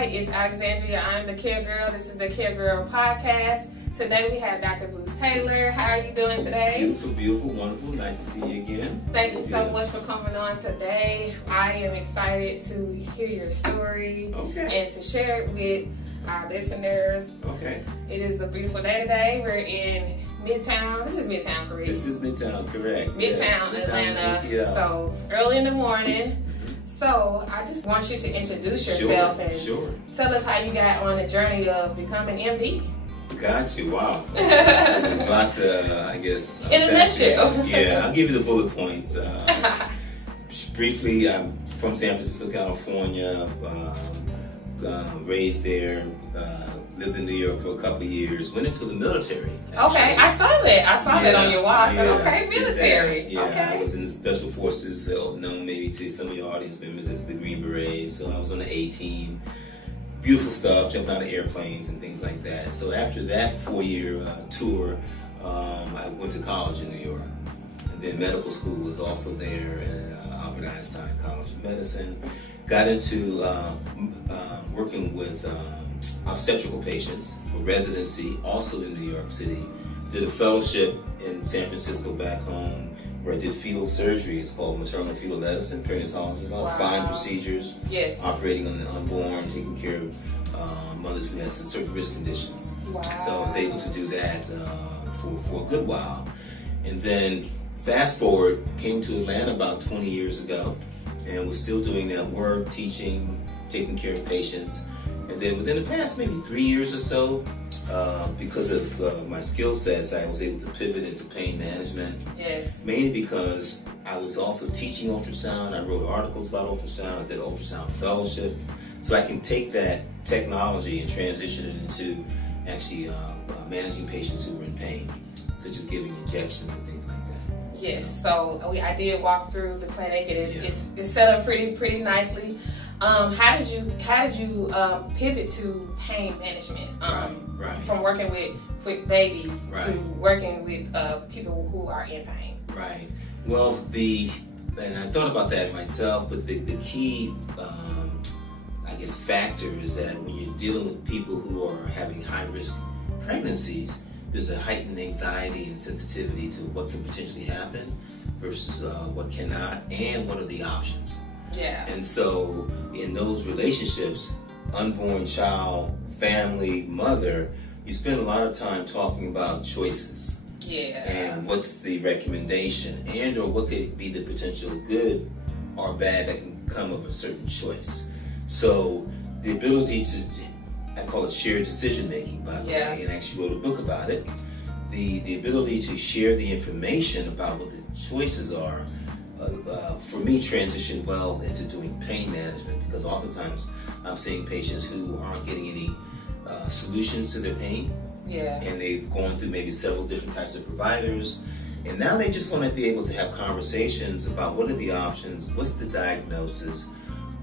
Hi, it's Alexandria. I'm the Care Girl. This is the Care Girl podcast. Today we have Dr. Bootstaylor. How are you doing today? Beautiful, beautiful, wonderful. Nice to see you again. Thank you so much for coming on today. I am excited to hear your story and to share it with our listeners. Okay. It is a beautiful day today. We're in Midtown. This is Midtown, correct? This is Midtown, correct. Midtown, yes. Atlanta. ATL. So early in the morning. So I just want you to introduce yourself and tell us how you got on the journey of becoming MD. Got you. Wow. There's a lot to, I guess. In a nutshell. Yeah, I'll give you the bullet points. Briefly, I'm from San Francisco, California. Raised there. Lived in New York for a couple of years. Went into the military. Actually. Okay, I saw that. I saw that on your wall. I said, okay, military. Yeah, okay. I was in the Special Forces, known maybe to some of your audience members as the Green Berets. So I was on the A-team. Beautiful stuff, jumping out of airplanes and things like that. So after that 4-year tour, I went to college in New York. And then medical school was also there at Albert Einstein College of Medicine. Got into working with obstetrical patients for residency, also in New York City. Did a fellowship in San Francisco back home where I did fetal surgery. It's called maternal fetal medicine, perinatology, all fine procedures. Yes. Operating on the unborn, taking care of mothers who had some certain risk conditions. Wow. So I was able to do that for a good while. And then fast forward, came to Atlanta about 20 years ago and was still doing that work, teaching, taking care of patients. And then within the past maybe 3 years or so, because of my skill sets, I was able to pivot into pain management. Yes. Mainly because I was also teaching ultrasound. I wrote articles about ultrasound. I did an ultrasound fellowship. So I can take that technology and transition it into actually managing patients who were in pain, such as giving injections and things like that. Yes. So I did walk through the clinic, and it's set up pretty nicely. How did you pivot to pain management? From working with babies to working with people who are in pain. Right. Well, and I thought about that myself, but the key, I guess, factor is that when you're dealing with people who are having high-risk pregnancies, there's a heightened anxiety and sensitivity to what can potentially happen versus what cannot, and what are the options. Yeah. And so in those relationships, unborn child, family, mother, you spend a lot of time talking about choices. Yeah. And what's the recommendation, and or what could be the potential good or bad that can come of a certain choice. So the ability to, I call it shared decision making, by the way, and I actually wrote a book about it. The ability to share the information about what the choices are, for me, transitioned well into doing pain management, because oftentimes I'm seeing patients who aren't getting any solutions to their pain. Yeah. And they've gone through maybe several different types of providers, and now they just want to be able to have conversations about what are the options, what's the diagnosis,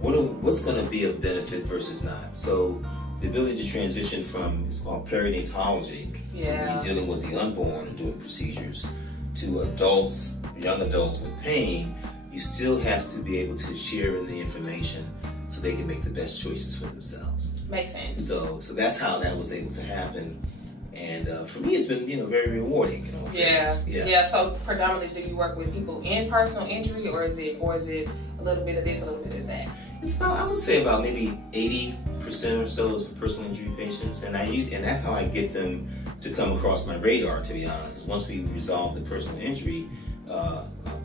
what's going to be of benefit versus not. So the ability to transition from, it's called perinatology, when you're dealing with the unborn and doing procedures, to adults, young adults with pain, you still have to be able to share in the information so they can make the best choices for themselves. Makes sense. So that's how that was able to happen. And for me, it's been, very rewarding. Yeah. So predominantly, do you work with people in personal injury, or is it a little bit of this, a little bit of that? It's about, I would say about maybe 80% or so is for personal injury patients, and that's how I get them to come across my radar, to be honest. Because once we resolve the personal injury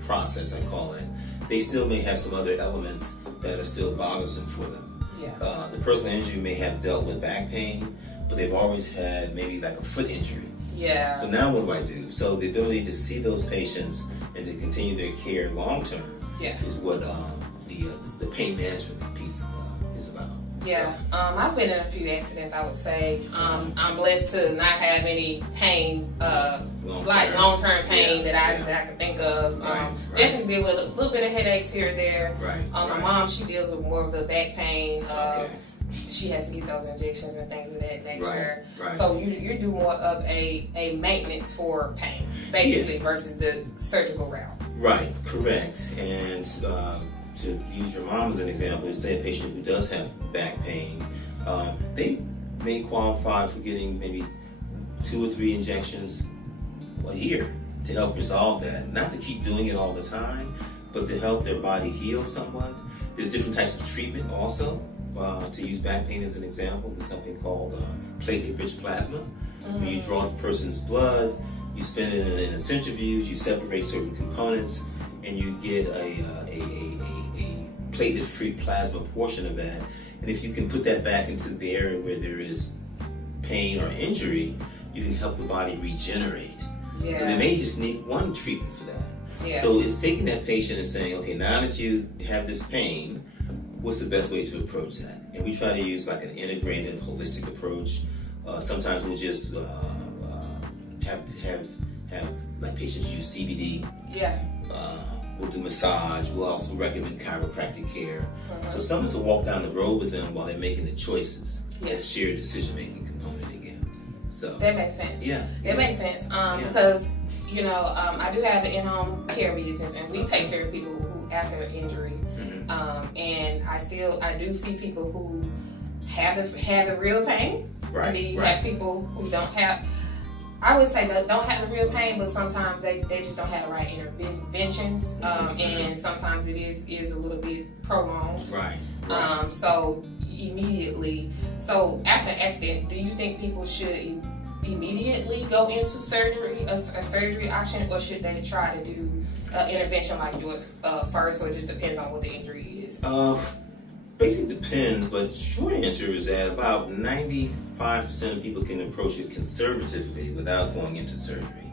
process, I call it, they still may have some other elements that are still bothersome for them. Yeah. The personal injury may have dealt with back pain, but they've always had maybe like a foot injury. Yeah. So now what do I do? So the ability to see those patients and to continue their care long term is what the pain management piece is about. Yeah. So, I've been in a few accidents, I would say. I'm blessed to not have any pain, long-term pain that I can think of. Definitely deal with a little bit of headaches here or there. My mom, she deals with more of the back pain. She has to get those injections and things of that nature. So you do more of a maintenance for pain, basically, versus the surgical route. Right, correct. And to use your mom as an example, say a patient who does have back pain, they may qualify for getting maybe 2 or 3 injections a year to help resolve that. Not to keep doing it all the time, but to help their body heal somewhat. There's different types of treatment also. To use back pain as an example, there's something called platelet-rich plasma. Where you draw the person's blood, you spin it in a centrifuge, you separate certain components, and you get a platelet-free plasma portion of that. And if you can put that back into the area where there is pain or injury, you can help the body regenerate. Yeah. So they may just need one treatment for that. Yeah. So it's taking that patient and saying, okay, now that you have this pain, what's the best way to approach that? And we try to use like an integrative, holistic approach. Sometimes we'll just have like patients use CBD. Yeah. We'll do massage. We'll also recommend chiropractic care. So someone to walk down the road with them while they're making the choices. Yeah. That shared decision-making component again. So that makes sense. Yeah. That makes sense. Because you know, I do have an in-home care business, and we take care of people who after injury. And I do see people who have the real pain. Right. And then you have people who don't have. I would say don't have the real pain, but sometimes they just don't have the right interventions, and sometimes it is a little bit prolonged. Right. So after accident, do you think people should immediately go into surgery, a surgery option, or should they try to do an intervention like yours first, or it just depends on what the injury is? Basically depends, but the short answer is that about 95% of people can approach it conservatively without going into surgery.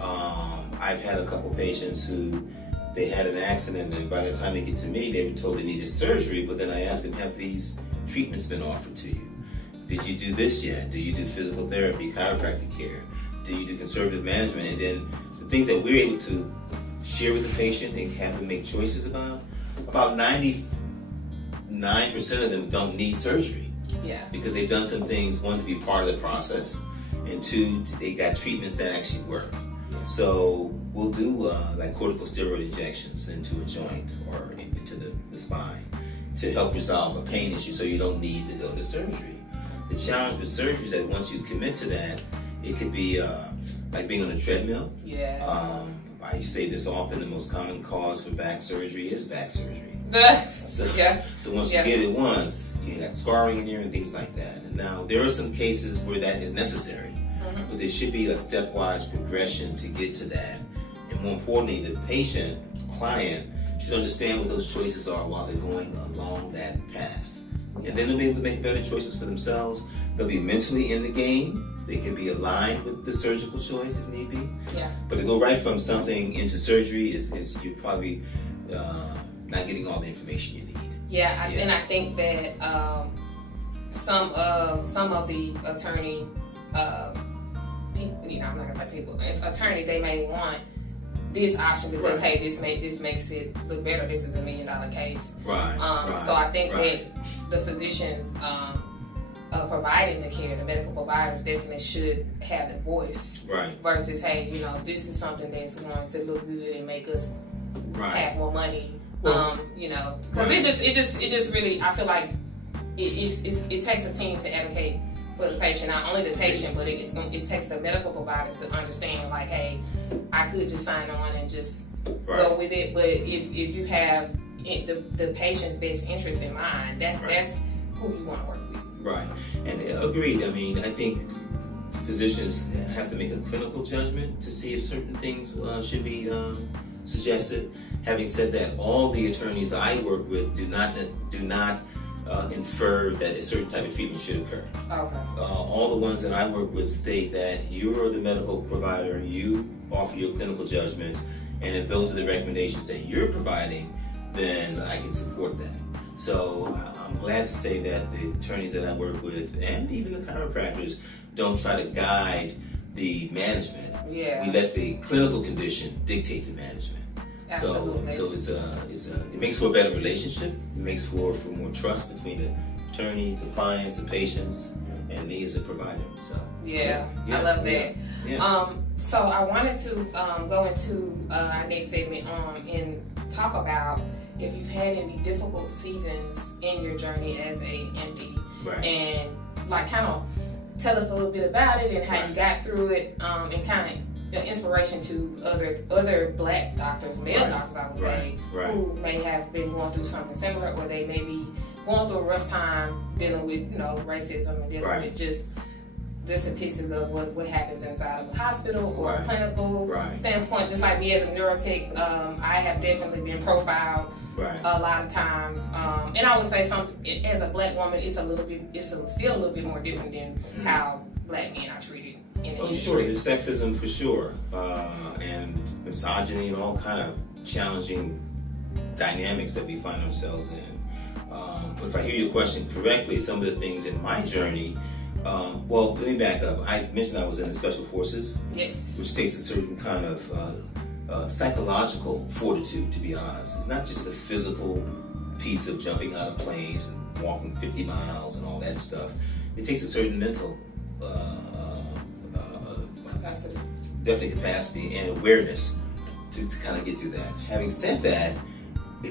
I've had a couple patients who they had an accident, and by the time they get to me, they were told they needed surgery, but then I asked them, have these treatments been offered to you? Did you do this yet? Do you do physical therapy, chiropractic care? Do you do conservative management? And then the things that we're able to share with the patient and have them make choices about 99% of them don't need surgery. Yeah. Because they've done some things, one, to be part of the process, and two, they got treatments that actually work. So we'll do like corticosteroid injections into a joint or into the spine to help resolve a pain issue, so you don't need to go to surgery. The challenge with surgery is that once you commit to that, it could be like being on a treadmill. Yeah. I say this often, the most common cause for back surgery is back surgery. So once you get it once, you got scarring in here and things like that. And now there are some cases where that is necessary, but there should be a stepwise progression to get to that. And more importantly, the patient, client, should understand what those choices are while they're going along that path. And then they'll be able to make better choices for themselves. They'll be mentally in the game. They can be aligned with the surgical choice if need be. Yeah. But to go right from something into surgery is you're probably not getting all the information you need. Yeah, and I think that some of the attorney people, you know, I'm not gonna say people, attorneys, they may want this option because hey, this makes it look better. This is $1 million case. Right. So I think that the physicians providing the care, the medical providers, definitely should have the voice. Right. Versus hey, you know, this is something that's going to look good and make us have more money. Well, you know, because it just really, I feel like it takes a team to advocate for the patient, not only the patient, but it takes the medical providers to understand, like, hey, I could just sign on and just go with it, but if you have the patient's best interest in mind, that's who you want to work with. Right, and agreed. I mean, I think physicians have to make a clinical judgment to see if certain things should be suggested. Having said that, all the attorneys I work with do not infer that a certain type of treatment should occur. Okay. All the ones that I work with state that you're the medical provider, you offer your clinical judgment, and if those are the recommendations that you're providing, then I can support that. So I'm glad to say that the attorneys that I work with, and even the chiropractors, don't try to guide the management. Yeah. We let the clinical condition dictate the management. Absolutely. So it makes for a better relationship. It makes for more trust between the attorneys, the clients, the patients, and me as a provider. So yeah, I love that. Yeah. So I wanted to go into our next segment and talk about if you've had any difficult seasons in your journey as a MD, and like kind of tell us a little bit about it and how you got through it, and kind of inspiration to other Black doctors, male doctors, I would say, who may have been going through something similar, or they may be going through a rough time dealing with, you know, racism and dealing with just the statistics of what happens inside of a hospital or a clinical standpoint. Just like me as a neurotech, I have definitely been profiled a lot of times, and I would say as a Black woman, it's still a little bit more different than how Black men are treated in the industry. Sure, there's sexism for sure, and misogyny and all kind of challenging dynamics that we find ourselves in. But if I hear your question correctly, some of the things in my journey, well, let me back up. I mentioned I was in the Special Forces, which takes a certain kind of psychological fortitude, to be honest. It's not just a physical piece of jumping out of planes and walking 50 miles and all that stuff. It takes a certain mental capacity and awareness to kind of get through that. Having said that,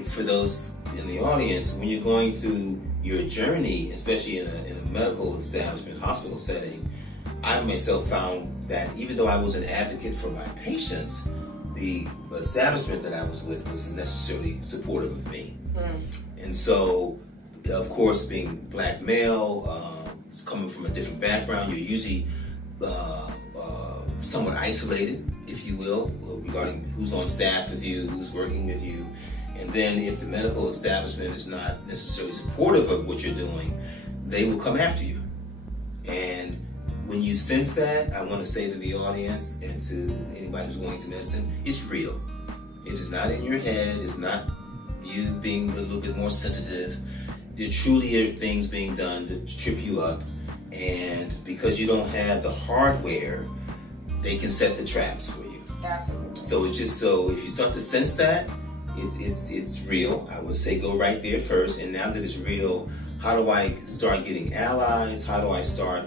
for those in the audience, when you're going through your journey, especially in a medical establishment, hospital setting, I myself found that even though I was an advocate for my patients, the establishment that I was with wasn't necessarily supportive of me. And so, of course, being Black male, coming from a different background, you're usually somewhat isolated, if you will, regarding who's on staff with you, who's working with you. And then if the medical establishment is not necessarily supportive of what you're doing, they will come after you. And when you sense that, I want to say to the audience and to anybody who's going to medicine, it's real. It is not in your head. It's not you being a little bit more sensitive. There truly are things being done to trip you up. And because you don't have the hardware, they can set the traps for you. Absolutely. So it's just so, if you start to sense that, it's real. I would say go right there first. And now that it's real, how do I start getting allies? How do I start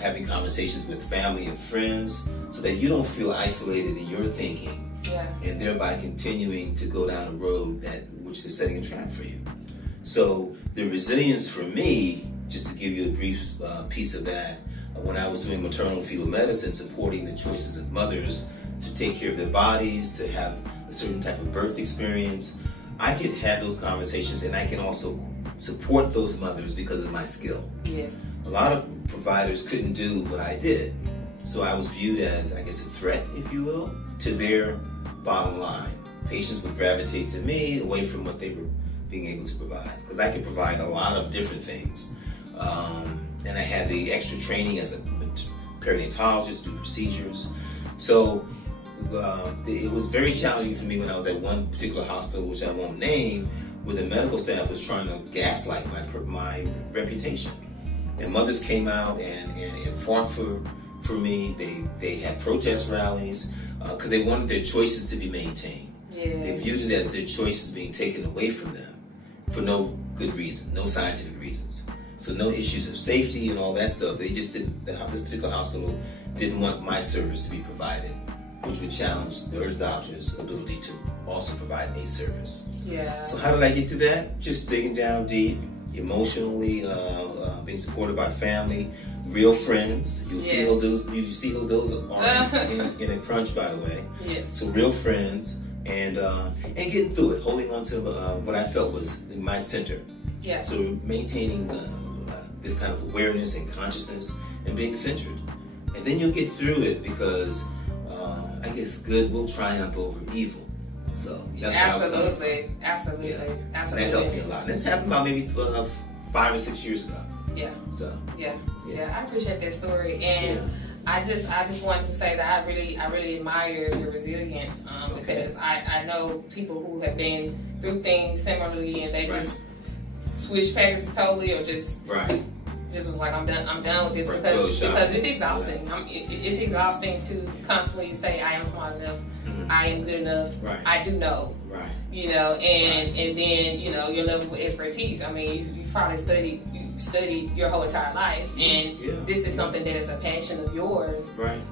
having conversations with family and friends so that you don't feel isolated in your thinking, and thereby continuing to go down a road which is setting a trap for you. So the resilience for me, just to give you a brief piece of that, when I was doing maternal fetal medicine, supporting the choices of mothers to take care of their bodies, to have a certain type of birth experience, I could have those conversations, and I can also support those mothers because of my skill. Yes. A lot of providers couldn't do what I did, so I was viewed as, I guess, a threat, if you will, to their bottom line. Patients would gravitate to me away from what they were being able to provide, because I could provide a lot of different things. And I had the extra training as a perinatologist, do procedures. So it was very challenging for me when I was at one particular hospital, which I won't name, where the medical staff was trying to gaslight my reputation. And mothers came out and fought for me. They had protest rallies because they wanted their choices to be maintained. Yes. They viewed it as their choices being taken away from them for no good reason, no scientific reasons. So no issues of safety and all that stuff. They just didn't, this particular hospital didn't want my service to be provided, which would challenge their doctor's ability to also provide a service. Yeah. So how did I get through that? Just digging down deep, emotionally, being supported by family, real friends. You'll see who those are in a crunch, by the way. Yes. So real friends, and getting through it, holding on to what I felt was my center. Yeah. So maintaining this kind of awareness and consciousness and being centered. And then you'll get through it because I guess good will triumph over evil. So that's what I was saying. Absolutely. And that helped me a lot. And this happened about maybe 5 or 6 years ago. Yeah. So yeah, I appreciate that story, and I just wanted to say that I really admire your resilience, because I know people who have been through things similarly, and they just switch packages totally, or just was like, I'm done with this, because it's exhausting. It's exhausting to constantly say I am smart enough, I am good enough, I do know. Right. You know, and then, you know, your level of expertise. I mean, you probably studied your whole entire life, and this is something that is a passion of yours. Right.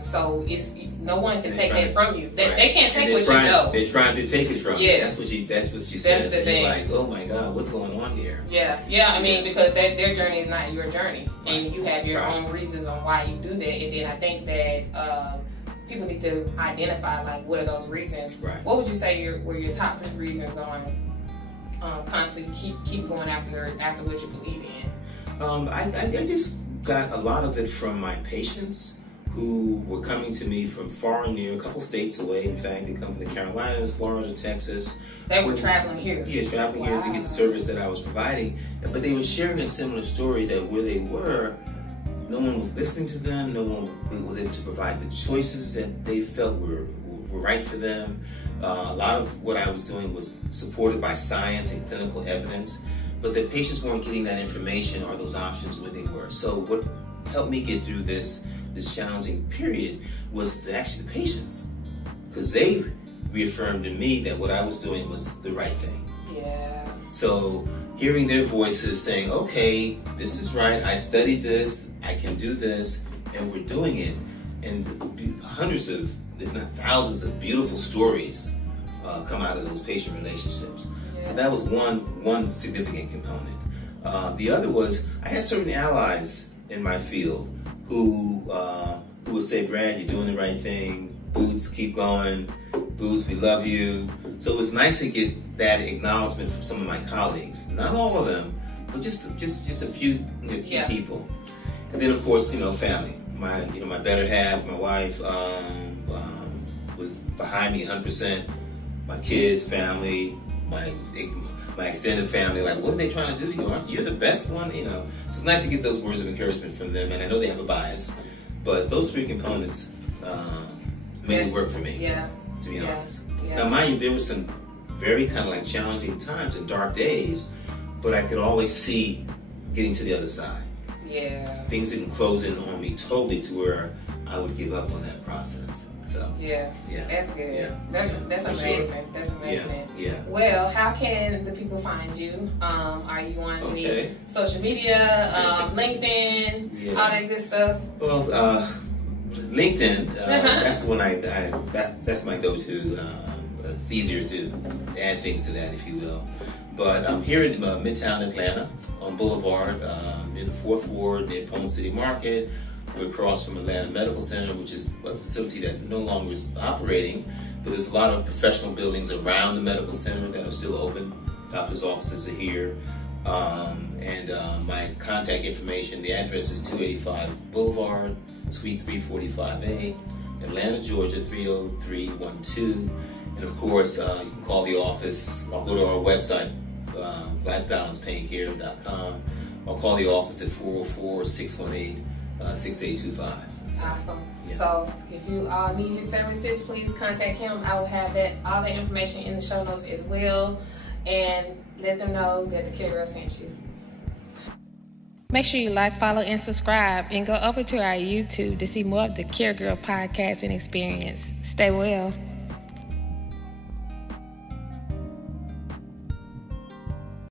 So it's no one can take that from you. They can't take what you know. They're trying to take it from you. That's what you said. That's the thing. You're like, oh my God, what's going on here? Yeah. I mean, because their journey is not your journey, and you have your own reasons on why you do that. And then I think that people need to identify, like, what are those reasons. Right. What would you say were your top 3 reasons on constantly keep going after what you believe in? I just got a lot of it from my patients who were coming to me from far and near, a couple states away. In fact, they come from the Carolinas, Florida, Texas. They were traveling here. Yeah, traveling here to get the service that I was providing. But they were sharing a similar story, that where they were, no one was listening to them. No one was able to provide the choices that they felt were right for them. A lot of what I was doing was supported by science and clinical evidence, but the patients weren't getting that information or those options where they were. So what helped me get through this challenging period was actually the patients, because they reaffirmed to me that what I was doing was the right thing. Yeah. So hearing their voices saying, okay, this is right, I studied this, I can do this, and we're doing it. And hundreds of, if not thousands of beautiful stories come out of those patient relationships. Yeah. So that was one significant component. The other was, I had certain allies in my field who would say, Brad, you're doing the right thing. Boots, keep going. Boots, we love you. So it was nice to get that acknowledgement from some of my colleagues. Not all of them, but just a few key people. And then, of course, family. My better half, my wife, was behind me 100%. My kids, family, my extended family, like, what are they trying to do to you? You're the best one, So it's nice to get those words of encouragement from them, and I know they have a bias, but those 3 components made it work for me, to be honest. Yeah. Now, mind you, there were some very kind of like challenging times and dark days, but I could always see getting to the other side. Yeah. Things didn't close in on me totally to where I would give up on that process. So yeah, that's good. Yeah. That's amazing. Sure. That's amazing. Yeah. Well, how can the people find you? Are you on any social media, LinkedIn, all that good stuff? Well, LinkedIn. That's the one that's my go-to. It's easier to add things to that, if you will. But I'm here in Midtown Atlanta on Boulevard, in the 4th Ward near Pone City Market. We're across from Atlanta Medical Center, which is a facility that no longer is operating, but there's a lot of professional buildings around the medical center that are still open. Doctor's offices are here. My contact information, the address is 285 Boulevard, Suite 345A, Atlanta, Georgia 30312. And of course, you can call the office or go to our website, lifebalancepaincare.com, or call the office at 404-618-6825. Awesome. Yeah. So if you all need his services, please contact him. I will have all that information in the show notes as well, and let them know that the Care Girl sent you. Make sure you like, follow, and subscribe, and go over to our YouTube to see more of the Care Girl podcast and experience. Stay well.